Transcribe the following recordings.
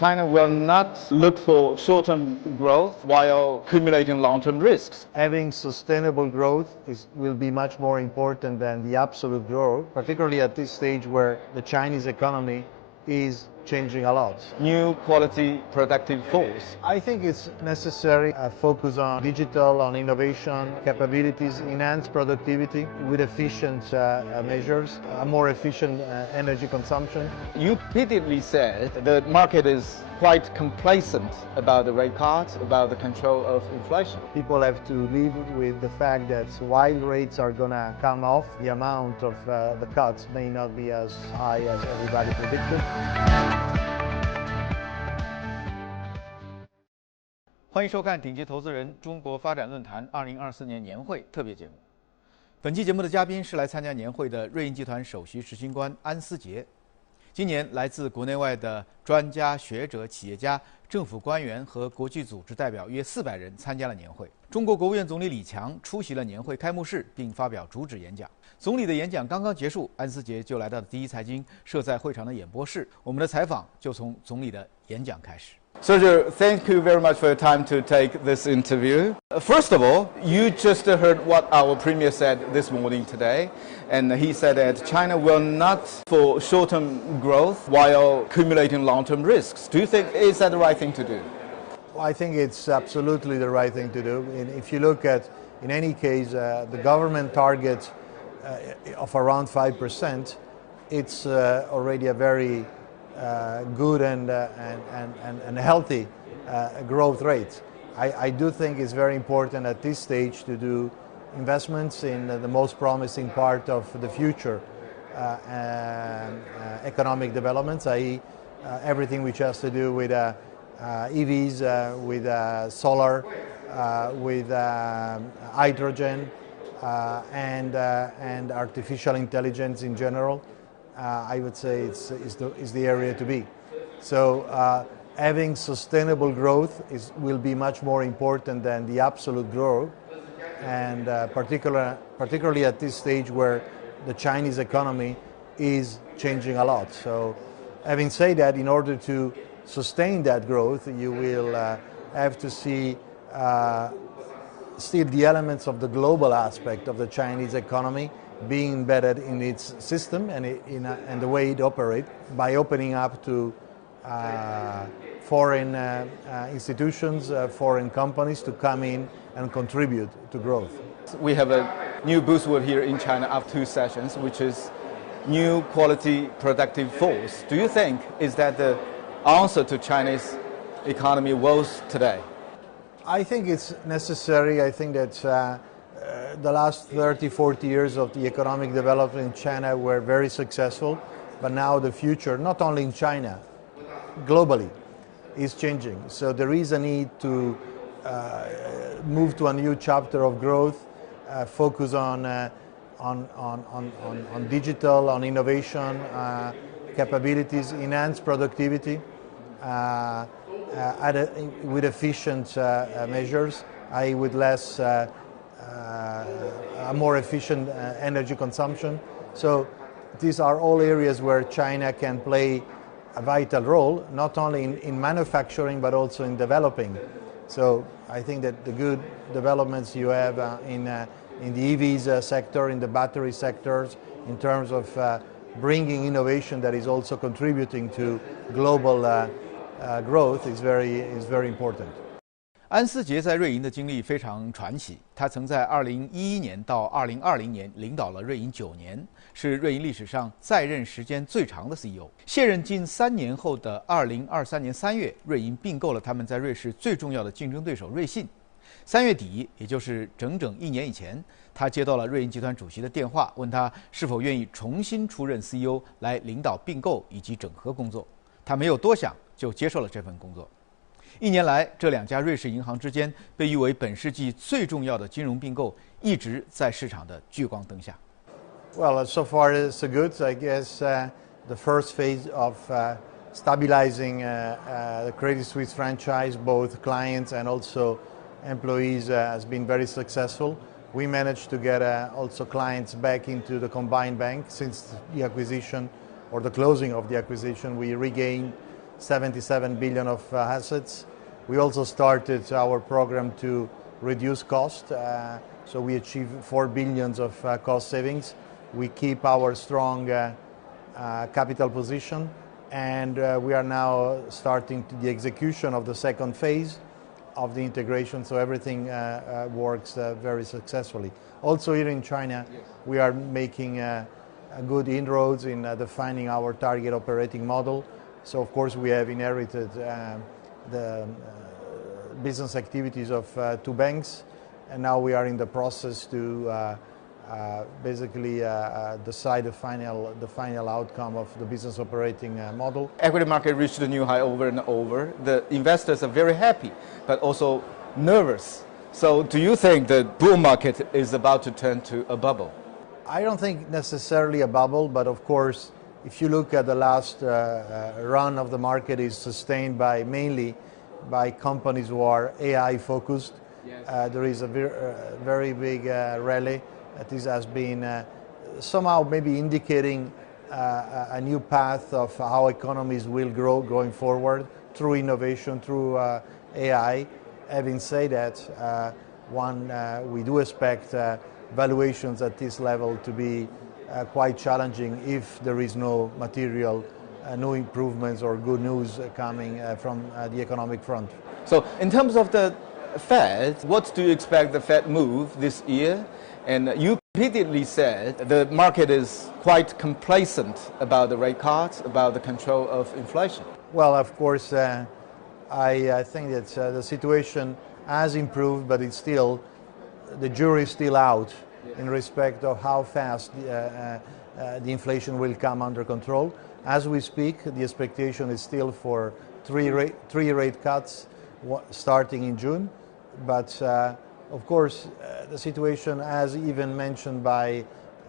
China will not look for short-term growth while accumulating long-term risks. Having sustainable growth will be much more important than the absolute growth, particularly at this stage where the Chinese economy is changing a lot. New quality productive force. I think it's necessary a focus on digital, on innovation, capabilities, enhanced productivity with efficient measures, a more efficient energy consumption. You repeatedly said the market is quite complacent about the rate cuts, about the control of inflation. People have to live with the fact that while rates are going to come off, the amount of the cuts may not be as high as everybody predicted. 欢迎收看顶级投资人中国发展论坛2024年年会特别节目。本期节目的嘉宾是来参加年会的瑞银集团首席执行官安思杰。今年来自国内外的专家学者、企业家、政府官员和国际组织代表约400人参加了年会。中国国务院总理李强出席了年会开幕式，并发表主旨演讲。总理的演讲刚刚结束，安思杰就来到了第一财经设在会场的演播室。我们的采访就从总理的演讲开始。Sergio, thank you very much for your time to take this interview. First of all, you just heard what our Premier said this morning today, and he said that China will not for short-term growth while accumulating long-term risks. Do you think, is that the right thing to do? Well, I think it's absolutely the right thing to do. And if you look at, in any case, the government target of around 5%, it's already a very good and healthy growth rate. I do think it's very important at this stage to do investments in the most promising part of the future economic developments, i.e. Everything which has to do with EVs, with solar, with hydrogen, and artificial intelligence in general. I would say is the area to be. So having sustainable growth will be much more important than the absolute growth, and particularly at this stage where the Chinese economy is changing a lot. So having said that, in order to sustain that growth, you will have to see still the elements of the global aspect of the Chinese economy being embedded in its system and the way it operates by opening up to foreign institutions, foreign companies to come in and contribute to growth. We have a new buzzword here in China after 2 sessions, which is new quality productive force. Do you think is that the answer to China's economy woes today? I think it's necessary. I think that the last 30, 40 years of the economic development in China were very successful, but now the future, not only in China, globally, is changing. So there is a need to move to a new chapter of growth, focus on digital, on innovation, capabilities, enhance productivity, with efficient measures, i.e. with less a more efficient energy consumption. So these are all areas where China can play a vital role, not only in manufacturing but also in developing. So I think that the good developments you have in the EVs sector, in the battery sectors, in terms of bringing innovation that is also contributing to global growth is very important. 安思杰在瑞银的经历非常传奇，他曾在2011年到2020年领导了瑞银9年，是瑞银历史上在任时间最长的 CEO。卸任近3年后的2023年3月，瑞银并购了他们在瑞士最重要的竞争对手瑞信。3月底，也就是整整1年以前，他接到了瑞银集团主席的电话，问他是否愿意重新出任 CEO 来领导并购以及整合工作。他没有多想就接受了这份工作。1年来，这2家瑞士银行之间被誉为本世纪最重要的金融并购，一直在市场的聚光灯下。Well, so far so good. I guess the first phase of stabilizing the Credit Suisse franchise, both clients and also employees, has been very successful. We managed to get also clients back into the combined bank since the acquisition or the closing of the acquisition. We regained 77 billion of assets. We also started our program to reduce cost, so we achieved 4 billion of cost savings. We keep our strong capital position, and we are now starting the execution of the second phase of the integration, so everything works very successfully. Also here in China, we are making good inroads in defining our target operating model. So of course we have inherited the business activities of two banks, and now we are in the process to basically decide the final outcome of the business operating model. Equity market reached a new high over and over. The investors are very happy, but also nervous. So do you think the bull market is about to turn to a bubble? I don't think necessarily a bubble, but of course, if you look at the last run of the market, is sustained by mainly by companies who are AI focused. Yes. There is a very big rally. This has been somehow maybe indicating a new path of how economies will grow going forward through innovation, through AI. Having said that, we do expect valuations at this level to be quite challenging if there is no material no improvements or good news coming from the economic front. So in terms of the Fed, what do you expect the Fed move this year? And you repeatedly said the market is quite complacent about the rate cuts, about the control of inflation. Well, of course, I think that the situation has improved, but it's still, the jury is still out in respect of how fast the inflation will come under control. As we speak, the expectation is still for three rate cuts starting in June, but of course the situation, as even mentioned by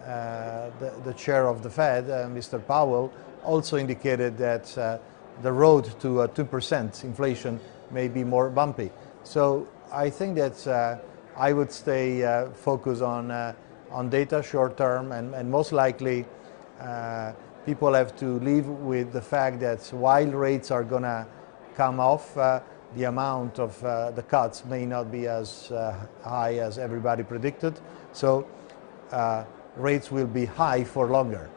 the chair of the Fed, Mr. Powell, also indicated that the road to 2% inflation may be more bumpy. So I think that I would stay focused on data short term, and most likely people have to live with the fact that while rates are going to come off, the amount of the cuts may not be as high as everybody predicted. So rates will be high for longer.